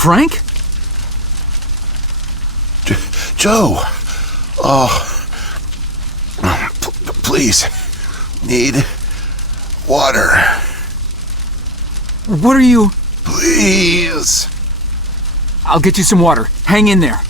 Frank? Joe! Oh. Please. Need water. What are you... Please. I'll get you some water. Hang in there.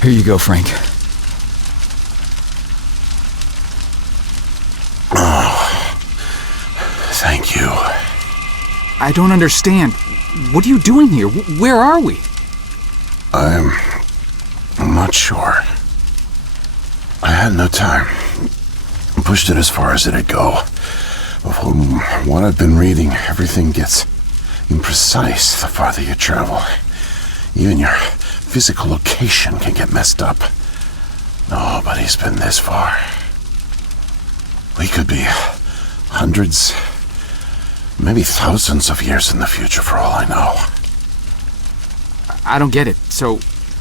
Here you go, Frank. Oh, thank you. I don't understand. What are you doing here? Where are we? I'm not sure. I had no time. Pushed it as far as it'd go. But from what I've been reading, everything gets imprecise the farther you travel. Even your physical location can get messed up. Nobody's been this far. We could be hundreds, maybe thousands of years in the future for all I know. I don't get it. So,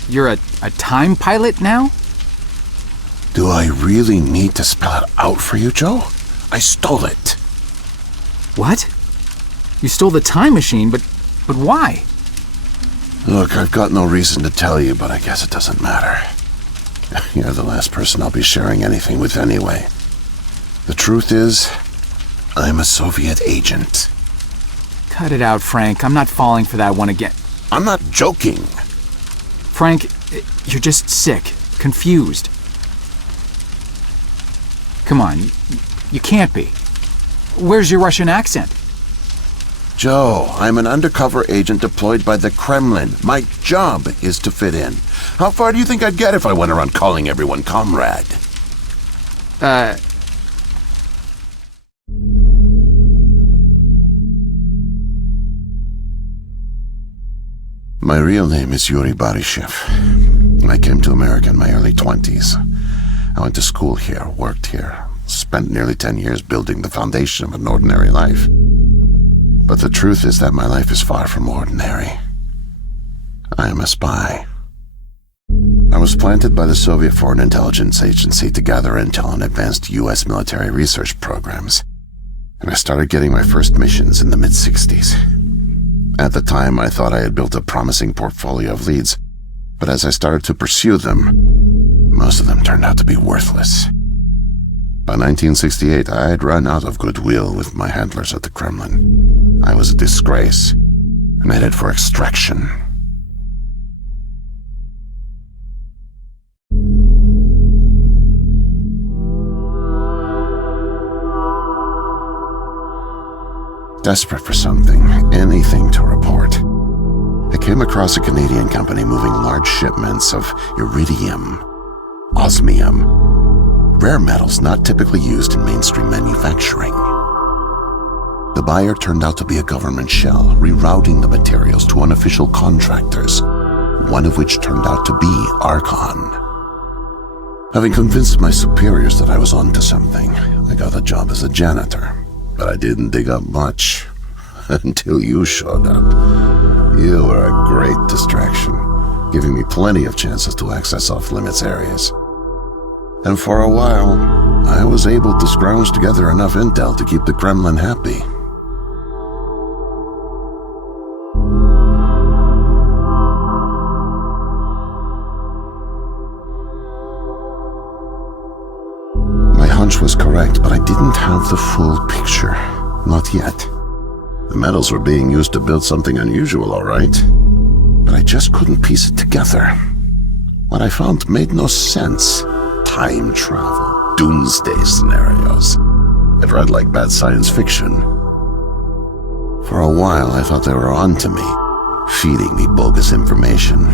you're a time pilot now? Do I really need to spell it out for you, Joe? I stole it. What? You stole the time machine, but why? Look, I've got no reason to tell you, but I guess it doesn't matter. You're the last person I'll be sharing anything with anyway. The truth is, I'm a Soviet agent. Cut it out, Frank. I'm not falling for that one again. I'm not joking. Frank, you're just sick, confused. Come on, you can't be. Where's your Russian accent? Joe, I'm an undercover agent deployed by the Kremlin. My job is to fit in. How far do you think I'd get if I went around calling everyone comrade? My real name is Yuri Barishev. I came to America in my early 20s. I went to school here, worked here, spent nearly 10 years building the foundation of an ordinary life. But the truth is that my life is far from ordinary. I am a spy. I was planted by the Soviet Foreign Intelligence Agency to gather intel on advanced U.S. military research programs, and I started getting my first missions in the mid-60s. At the time, I thought I had built a promising portfolio of leads, but as I started to pursue them, most of them turned out to be worthless. By 1968, I had run out of goodwill with my handlers at the Kremlin. I was a disgrace, and headed for extraction. Desperate for something, anything to report, I came across a Canadian company moving large shipments of iridium, osmium, rare metals not typically used in mainstream manufacturing. The buyer turned out to be a government shell, rerouting the materials to unofficial contractors, one of which turned out to be Archon. Having convinced my superiors that I was onto something, I got a job as a janitor. But I didn't dig up much until you showed up. You were a great distraction, giving me plenty of chances to access off-limits areas. And for a while, I was able to scrounge together enough intel to keep the Kremlin happy. My hunch was correct, but I didn't have the full picture. Not yet. The metals were being used to build something unusual, all right. But I just couldn't piece it together. What I found made no sense. time travel, doomsday scenarios. It read like bad science fiction. For a while, I thought they were onto me, feeding me bogus information.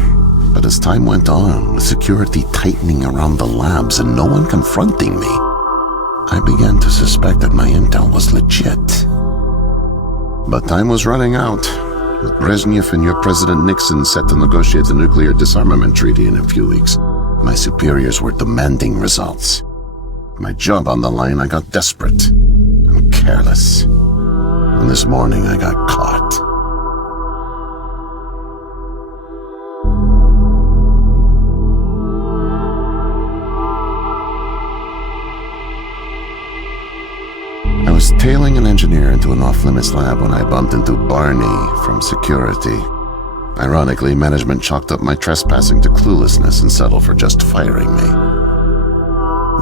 But as time went on, with security tightening around the labs and no one confronting me, I began to suspect that my intel was legit. But time was running out, with Brezhnev and your President Nixon set to negotiate the nuclear disarmament treaty in a few weeks. My superiors were demanding results. My job on the line, I got desperate and careless. And this morning I got caught. I was tailing an engineer into an off-limits lab when I bumped into Barney from security. Ironically, management chalked up my trespassing to cluelessness and settled for just firing me.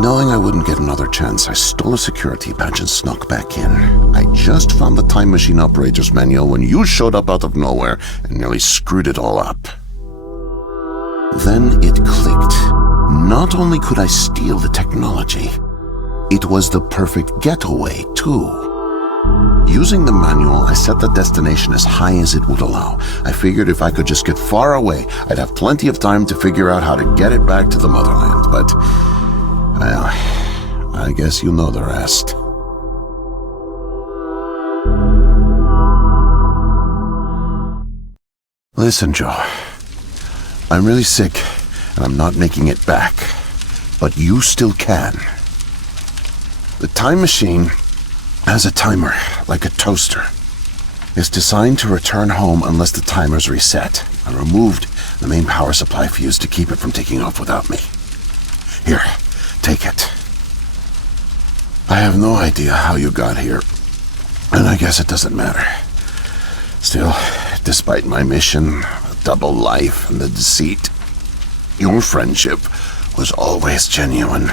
Knowing I wouldn't get another chance, I stole a security badge and snuck back in. I just found the time machine operator's manual when you showed up out of nowhere and nearly screwed it all up. Then it clicked. Not only could I steal the technology, it was the perfect getaway, too. Using the manual, I set the destination as high as it would allow. I figured if I could just get far away, I'd have plenty of time to figure out how to get it back to the motherland. But, well, I guess you know the rest. Listen, Joe. I'm really sick, and I'm not making it back. But you still can. The time machine has a timer, like a toaster. It's designed to return home unless the timer's reset. I removed the main power supply fuse to keep it from taking off without me. Here, take it. I have no idea how you got here, and I guess it doesn't matter. Still, despite my mission, the double life, and the deceit, your friendship was always genuine.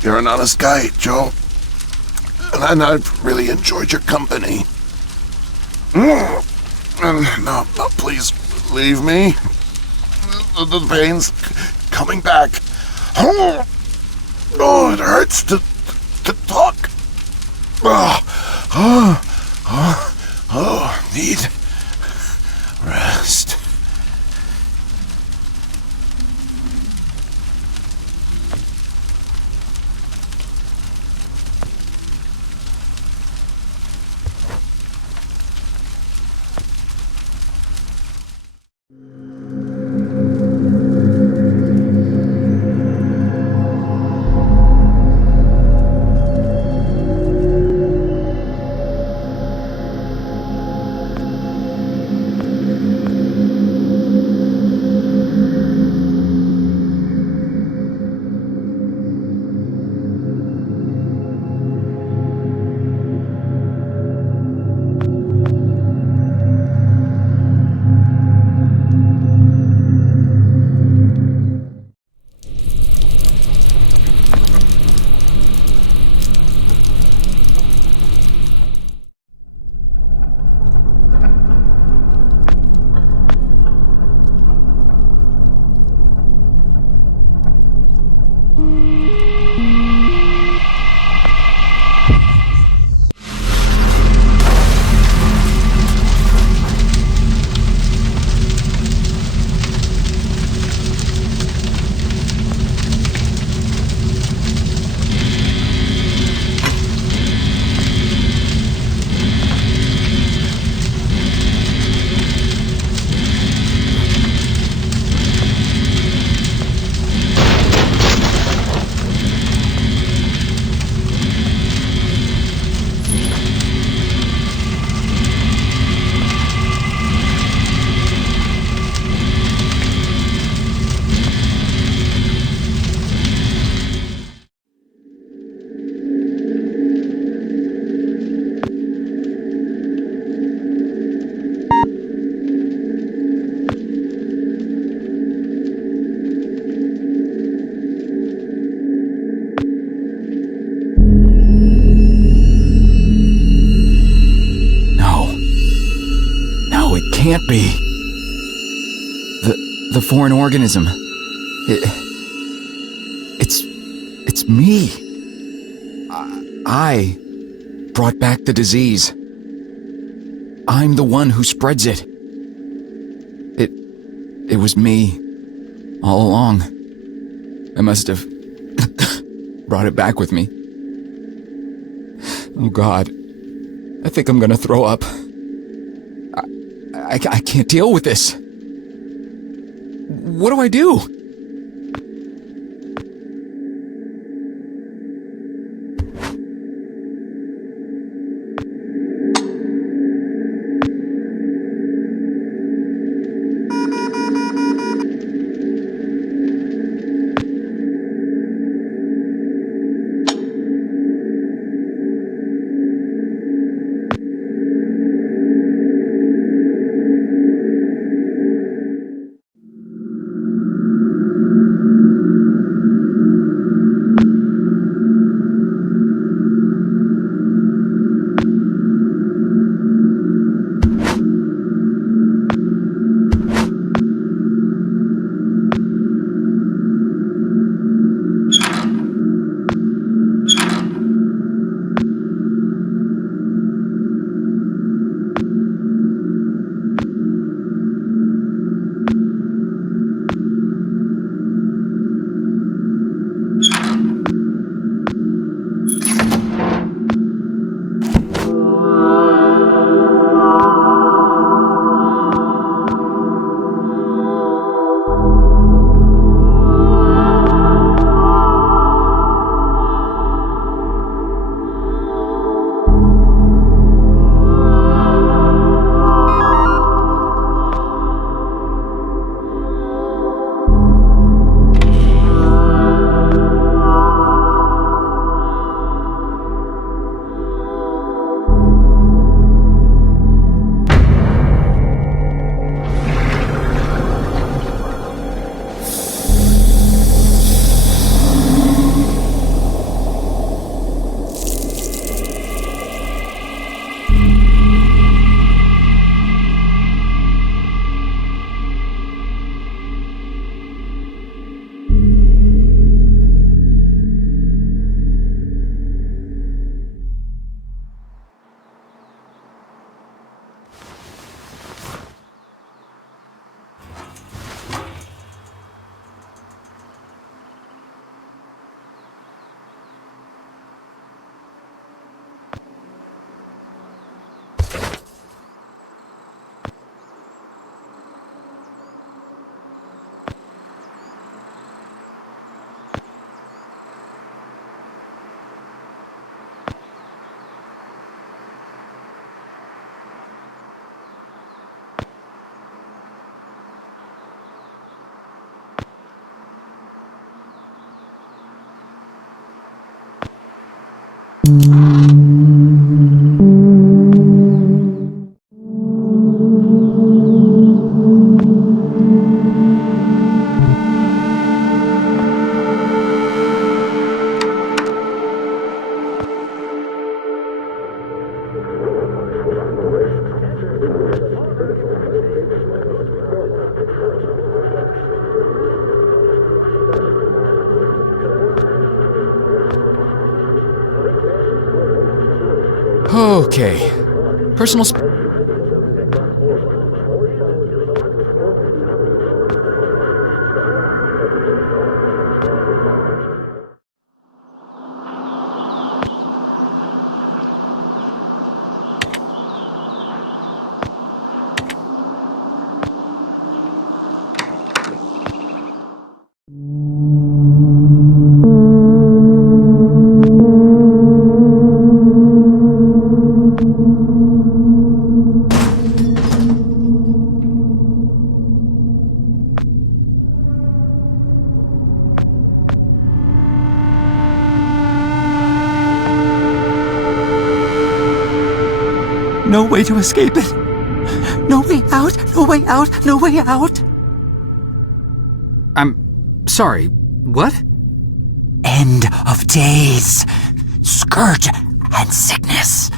You're an honest guy, Joe. And I've really enjoyed your company. And now, please, leave me. The pain's coming back. Oh, it hurts to talk. Need rest. Can't be. The foreign organism. It's me. I brought back the disease. I'm the one who spreads it. It was me all along. I must have brought it back with me. Oh God, I think I'm gonna throw up. I can't deal with this. What do I do? Okay. Personal No way to escape it. No way out, no way out, no way out. I'm sorry, what? End of days. Scourge and sickness.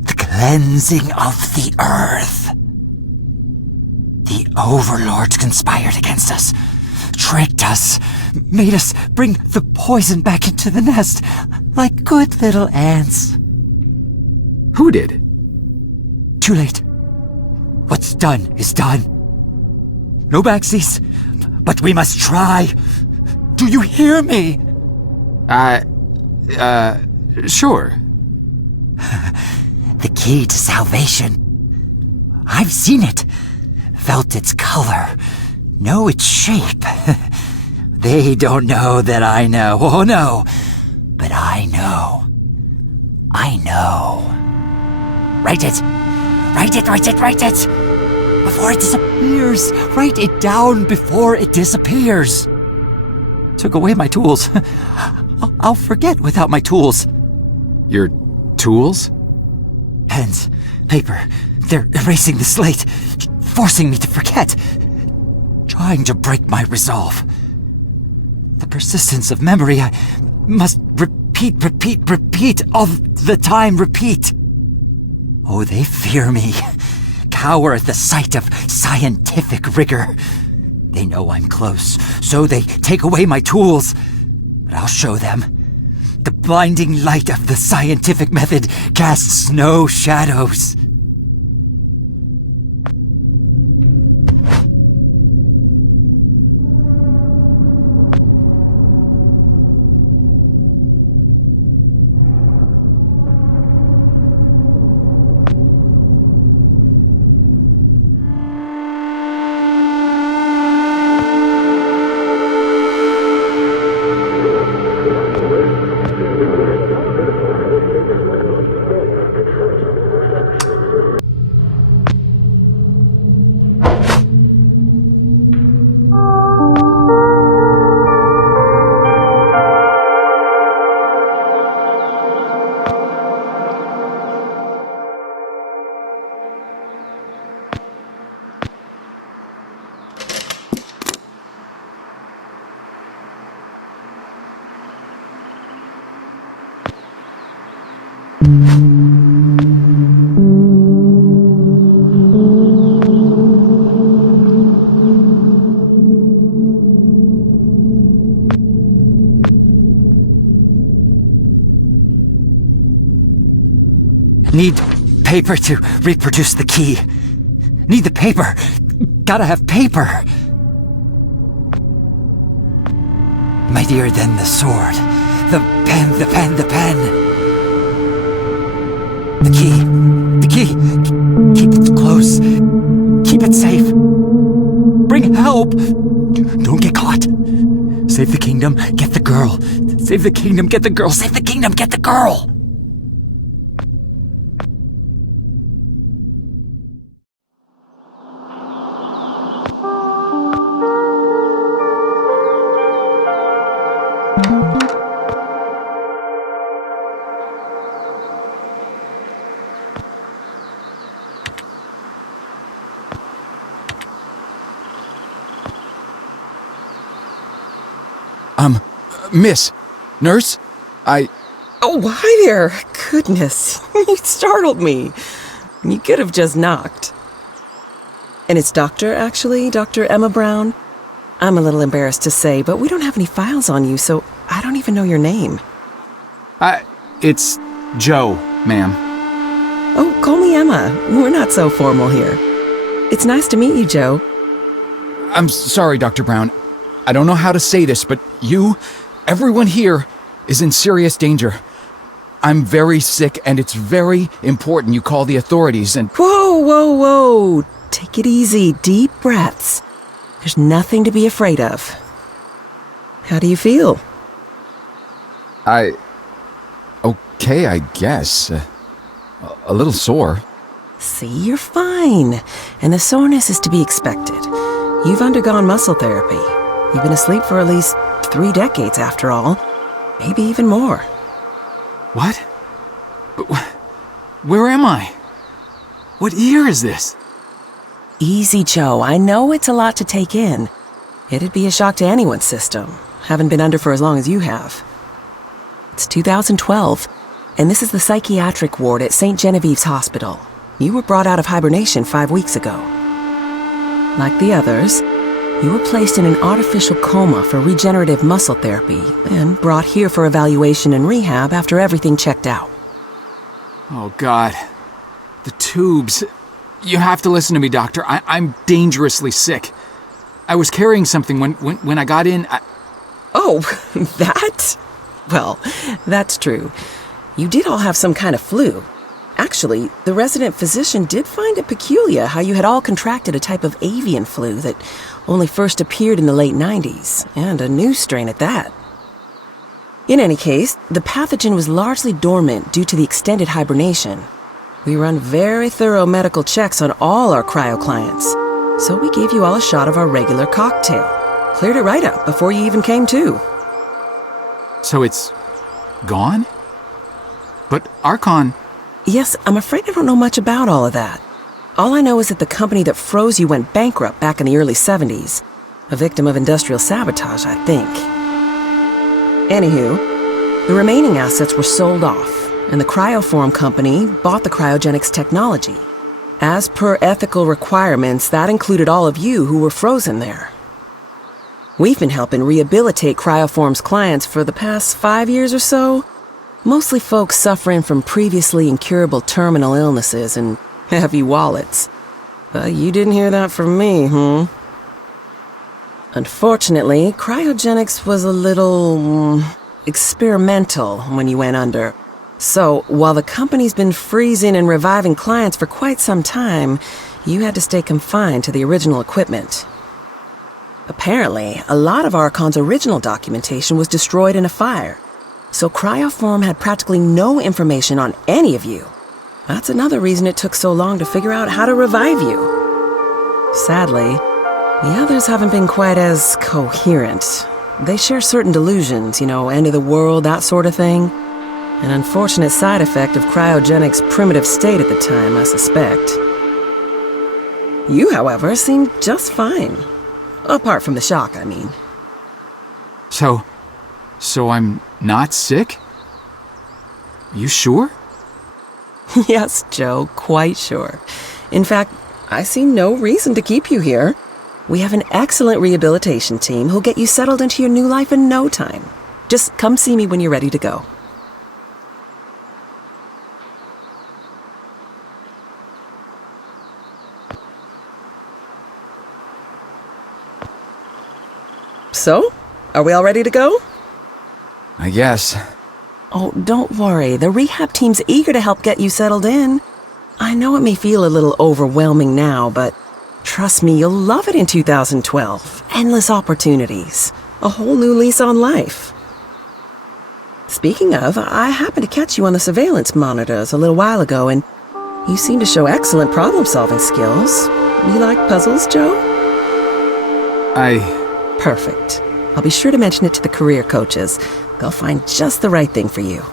The cleansing of the earth. The overlords conspired against us, tricked us, made us bring the poison back into the nest, like good little ants. Who did? Too late. What's done is done. No backsies, but we must try. Do you hear me? Sure. The key to salvation. I've seen it, felt its color, know its shape. They don't know that I know. Oh no, but I know. I know. Write it. Write it, write it, write it. Before it disappears. Write it down before it disappears. Took away my tools. I'll forget without my tools. Your tools? Pens, paper, they're erasing the slate, forcing me to forget, trying to break my resolve. The persistence of memory, I must repeat all the time, repeat. Oh, they fear me, cower at the sight of scientific rigor. They know I'm close, so they take away my tools. But I'll show them. The blinding light of the scientific method casts no shadows. Need paper to reproduce the key. Need the paper. Gotta have paper. Mightier than the sword. The pen, the pen, the pen. The key. The key. Keep it close. Keep it safe. Bring help. Don't get caught. Save the kingdom, get the girl. Save the kingdom, get the girl. Save the kingdom, get the girl. Miss, nurse, Oh, hi there. Goodness, you startled me. You could have just knocked. And it's Doctor, actually, Dr. Emma Brown. I'm a little embarrassed to say, but we don't have any files on you, so I don't even know your name. It's Joe, ma'am. Oh, call me Emma. We're not so formal here. It's nice to meet you, Joe. I'm sorry, Dr. Brown. I don't know how to say this, but everyone here is in serious danger. I'm very sick, and it's very important you call the authorities and— Whoa, whoa, whoa. Take it easy. Deep breaths. There's nothing to be afraid of. How do you feel? Okay, I guess. A little sore. See, you're fine. And the soreness is to be expected. You've undergone muscle therapy. You've been asleep for at least 3 decades, after all. Maybe even more. What? Where am I? What year is this? Easy, Joe. I know it's a lot to take in. It'd be a shock to anyone's system. Haven't been under for as long as you have. It's 2012, and this is the psychiatric ward at St. Genevieve's Hospital. You were brought out of hibernation 5 weeks ago. Like the others, You were placed in an artificial coma for regenerative muscle therapy and brought here for evaluation and rehab after everything checked out. Oh, God. The tubes. You have to listen to me, Doctor. I'm dangerously sick. I was carrying something when I got in. Oh, that? Well, that's true. You did all have some kind of flu. Actually, the resident physician did find it peculiar how you had all contracted a type of avian flu that only first appeared in the late 90s, and a new strain at that. In any case, the pathogen was largely dormant due to the extended hibernation. We run very thorough medical checks on all our cryo clients, so we gave you all a shot of our regular cocktail. Cleared it right up before you even came to. So it's gone? But Archon... Yes, I'm afraid I don't know much about all of that. All I know is that the company that froze you went bankrupt back in the early 70s. A victim of industrial sabotage, I think. Anywho, the remaining assets were sold off, and the Cryoform company bought the cryogenics technology. As per ethical requirements, that included all of you who were frozen there. We've been helping rehabilitate Cryoform's clients for the past 5 years or so. Mostly folks suffering from previously incurable terminal illnesses and heavy wallets. But you didn't hear that from me, Unfortunately, cryogenics was a little... experimental when you went under. So, while the company's been freezing and reviving clients for quite some time, you had to stay confined to the original equipment. Apparently, a lot of Archon's original documentation was destroyed in a fire. So Cryoform had practically no information on any of you. That's another reason it took so long to figure out how to revive you. Sadly, the others haven't been quite as coherent. They share certain delusions, end of the world, that sort of thing. An unfortunate side effect of cryogenics' primitive state at the time, I suspect. You, however, seemed just fine. Apart from the shock, I mean. So I'm not sick? You sure? Yes, Joe, quite sure. In fact, I see no reason to keep you here. We have an excellent rehabilitation team who'll get you settled into your new life in no time. Just come see me when you're ready to go. So, are we all ready to go? I guess. Oh, don't worry. The rehab team's eager to help get you settled in. I know it may feel a little overwhelming now, but trust me, you'll love it in 2012. Endless opportunities. A whole new lease on life. Speaking of, I happened to catch you on the surveillance monitors a little while ago, and you seem to show excellent problem-solving skills. You like puzzles, Joe? Perfect. I'll be sure to mention it to the career coaches. They'll find just the right thing for you.